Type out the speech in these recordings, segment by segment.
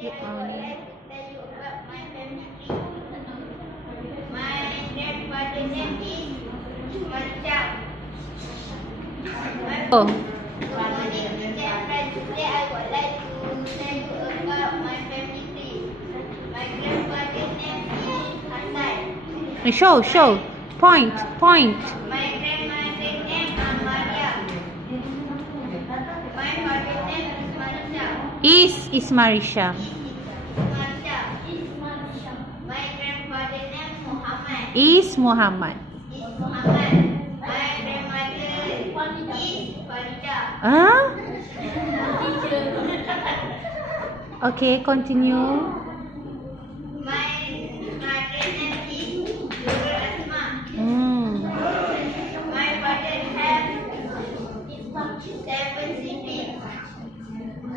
Good morning. My grandfather name is Marsham. Oh, Good morning, teacher and friends. Today I would like to tell you about my family tree. My grandfather's name is Hassan. show. Point. My grandmother's name is Maria. My father's name is Marisha. Is Marisha. My grandfather's name is Muhammad. Is Muhammad. My grandmother is Farida. Huh? Okay, continue. My mother's name is Nur Asma. My father has 7 siblings.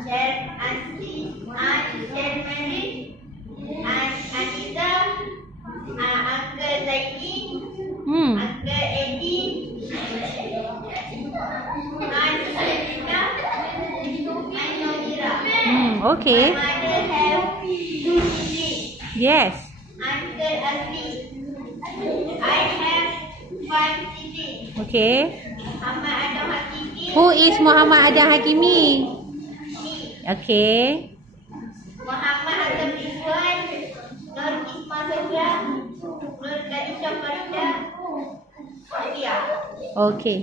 Share Asli, Share Mary, Anita, Uncle Zaiki, Uncle Eddie, Aunt Selina, and Nodira. Okay. My mother has 2 siblings. Yes. Uncle Asli. I have 5 siblings. Okay. Muhammad Adam Hakiki. Who is Muhammad Adam Hakimi? Me. Okay. Muhammad Adam Rizwan. Nur Isma Sabra. Nur Kadisha Farida. Faria. Okay.